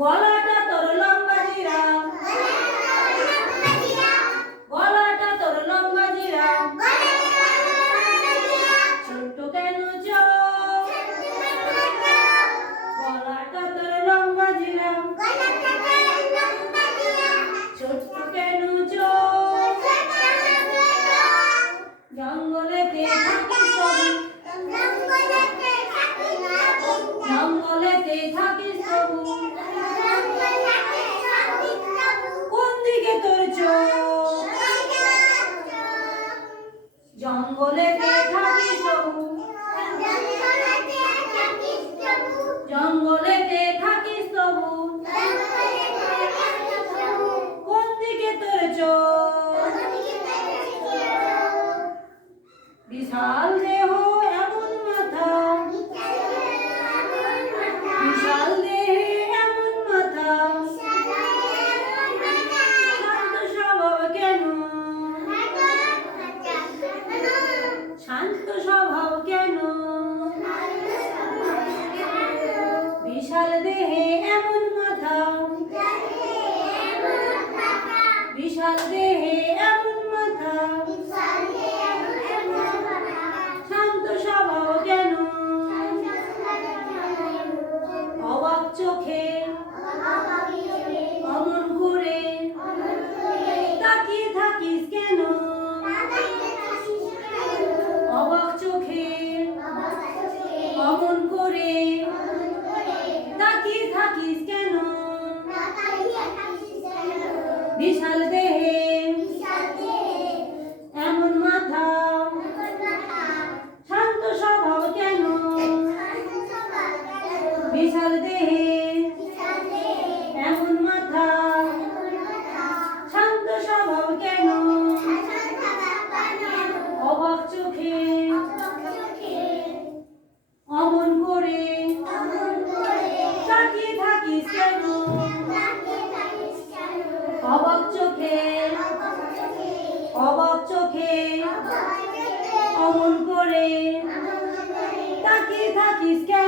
গলাটা তোর লম্বা জিরাফ, গলাটা তোর লম্বা জিরাফ, ছোট্ট কেন চোখ, গলাটা তোর লম্বা জিরাফ, ছোট্ট কেন চোখ, জঙ্গলেতে থাকিস তবু, জঙ্গলেতে থাকিস তবু, কোন দিকে তোর চোখ, জঙ্গলেতে থাকিস তবু, জঙ্গলেতে থাকিস তবু, কোন দিকে তোর চোখ, বিশাল দেহ এমন মাথা, বিশাল দেহে এমন মাথা, শান্ত স্বভাব কেন, শান্ত স্বভাব কেন, বিশাল দেহে এমন মাথা, বিশাল দেহে এমন মাথা, শান্ত স্বভাব কেন, অবাক চোখে অমন করে তাকিয়ে থাকিস কেন, অবাক চোখে অমন করে তাকিয়ে থাকিস কেন, বিশাল দেহে এমন মাথা, শান্ত স্বভাব কেন, বিশাল দেহে এমন মাথা, শান্ত স্বভাব কেন, অবাক চোখে অমন করে তাকিয়ে থাকিস কেন, অবাক চোখে অবাক চোখে অমন করে তাকিয়ে থাকিস কেন।